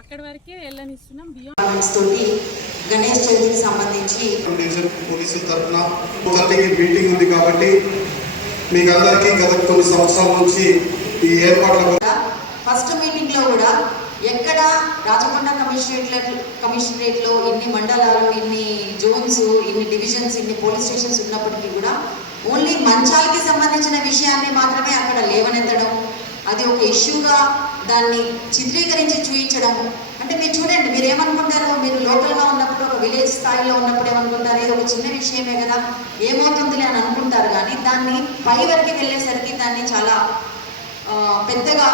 అక్కడ వరకే వెళ్ళనిస్తున్నాం. గణేష్ చవితికి సంబంధించి పోలీసుల తరఫున మీటింగ్ ఉంది కాబట్టి మీకు అందరికీ గత కొన్ని సంవత్సరాల నుంచి ఈ ఏర్పాట్ల ఫస్ట్ మీటింగ్లో కూడా ఎక్కడ రాచకొండ కమిషనరేట్ కమిషనరేట్లో ఇన్ని మండలాలు ఇన్ని జోన్స్ ఇన్ని డివిజన్స్ ఇన్ని పోలీస్ స్టేషన్స్ ఉన్నప్పటికీ కూడా ఓన్లీ మంచాలకి సంబంధించిన విషయాన్ని మాత్రమే అక్కడ లేవనెత్తడం అది ఒక ఇష్యూగా దాన్ని చిత్రీకరించి చూపించడం అంటే మీరు చూడండి మీరు ఏమనుకుంటారు మీరు లోకల్గా ఉన్నప్పుడు ఒక విలేజ్ స్థాయిలో ఉన్నప్పుడు ఏమనుకుంటారు? ఇది ఒక చిన్న విషయమే కదా ఏమవుతుందిలే అని అనుకుంటారు. కానీ దాన్ని పై వరకు వెళ్ళేసరికి దాన్ని చాలా పెద్దగా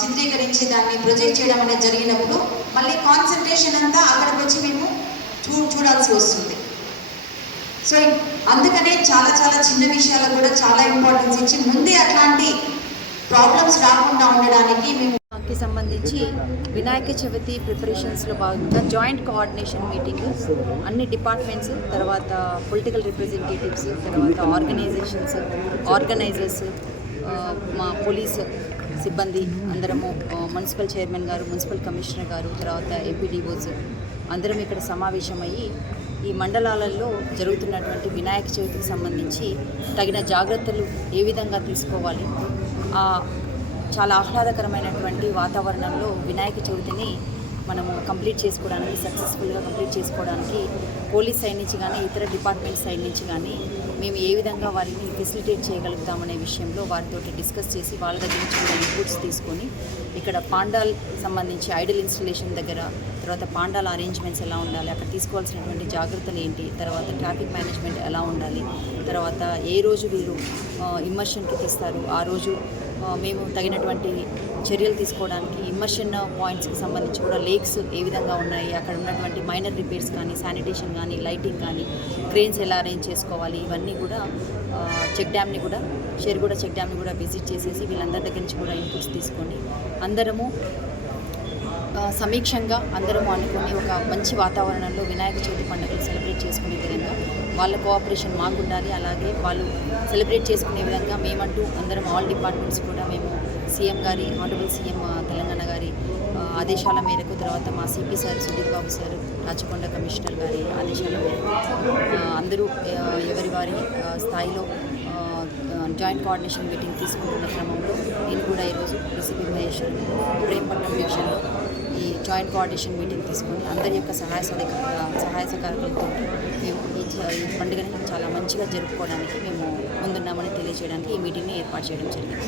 చిత్రీకరించి దాన్ని ప్రొజెక్ట్ చేయడం అనేది జరిగినప్పుడు మళ్ళీ కాన్సన్ట్రేషన్ అంతా అక్కడికి వచ్చి మేము చూ చూడాల్సి వస్తుంది. సో అందుకనే చాలా చాలా చిన్న విషయాలకు కూడా చాలా ఇంపార్టెన్స్ ఇచ్చి ముందే అట్లాంటి ప్రాబ్లమ్స్ రాకుండా ఉండడానికి మేము కి సంబంధించి వినాయక చవితి ప్రిపరేషన్స్లో భాగంగా జాయింట్ కోఆర్డినేషన్ మీటింగ్ అన్ని డిపార్ట్మెంట్స్ తర్వాత పొలిటికల్ రిప్రజెంటేటివ్స్ తర్వాత ఆర్గనైజేషన్స్ ఆర్గనైజర్స్ మా పోలీస్ సిబ్బంది అందరము మున్సిపల్ చైర్మన్ గారు మున్సిపల్ కమిషనర్ గారు తర్వాత ఎంపీడీఓస్ అందరం ఇక్కడ సమావేశమయ్యి ఈ మండలాలలో జరుగుతున్నటువంటి వినాయక చవితికి సంబంధించి తగిన జాగ్రత్తలు ఏ విధంగా తీసుకోవాలి? ఆ చాలా ఆహ్లాదకరమైనటువంటి వాతావరణంలో వినాయక చవితిని మనము కంప్లీట్ చేసుకోవడానికి సక్సెస్ఫుల్గా కంప్లీట్ చేసుకోవడానికి పోలీస్ సైడ్ నుంచి కానీ ఇతర డిపార్ట్మెంట్ సైడ్ నుంచి కానీ మేము ఏ విధంగా వారిని ఫెసిలిటేట్ చేయగలుగుతామనే విషయంలో వారితో డిస్కస్ చేసి వాళ్ళ దగ్గర నుంచి కూడా ఇన్పుట్స్ తీసుకొని ఇక్కడ పాండాల్ సంబంధించి ఐడల్ ఇన్స్టలేషన్ దగ్గర తర్వాత పాండాల్ అరేంజ్మెంట్స్ ఎలా ఉండాలి అక్కడ తీసుకోవాల్సినటువంటి జాగ్రత్తలు ఏంటి తర్వాత ట్రాఫిక్ మేనేజ్మెంట్ ఎలా ఉండాలి తర్వాత ఏ రోజు వీరు ఇమ్మర్షన్కి తీస్తారు ఆ రోజు మేము తగినటువంటి చర్యలు తీసుకోవడానికి ఇమ్మర్షన్ పాయింట్స్కి సంబంధించి కూడా లేక్స్ ఏ విధంగా ఉన్నాయి అక్కడ ఉన్నటువంటి మైనర్ రిపేర్స్ కానీ శానిటేషన్ కానీ లైటింగ్ కానీ క్రెయిన్స్ ఎలా అరేంజ్ చేసుకోవాలి ఇవన్నీ కూడా చెక్ డ్యామ్ని కూడా షేర్గూడ చెక్ డ్యామ్ని కూడా విజిట్ చేసేసి వీళ్ళందరి దగ్గర నుంచి కూడా ఇన్పుట్స్ తీసుకొని అందరము సమీక్షంగా అందరము అనుకుని ఒక మంచి వాతావరణంలో వినాయక చవితి పండుగలు సెలబ్రేట్ చేసుకునే విధంగా వాళ్ళ కోఆపరేషన్ మాకు ఉండాలి. అలాగే వాళ్ళు సెలబ్రేట్ చేసుకునే విధంగా మేమంటూ అందరం ఆల్ డిపార్ట్మెంట్స్ కూడా మేము సీఎం గారి ఆనరబుల్ సీఎం తెలంగాణ గారి ఆదేశాల మేరకు తర్వాత మా CP sir Sudheer Babu sir Rachakonda commissioner గారి ఆదేశాల మేరకు అందరూ ఎవరి వారి స్థాయిలో జాయింట్ కోఆర్డినేషన్ మీటింగ్ తీసుకుంటున్న క్రమంలో నేను కూడా ఈరోజు డిసిపి మహేశ్వర్ ప్రేమపట్నం డివిజన్లో ఈ జాయింట్ కోఆర్డినేషన్ మీటింగ్ తీసుకొని అందరి యొక్క సహాయ సహకార సహాయ సహకారాలతో పండుగని చాలా మంచిగా జరుపుకోవడానికి మేము ముందున్నామని తెలియజేయడానికి ఈ మీటింగ్ని ఏర్పాటు చేయడం జరిగింది.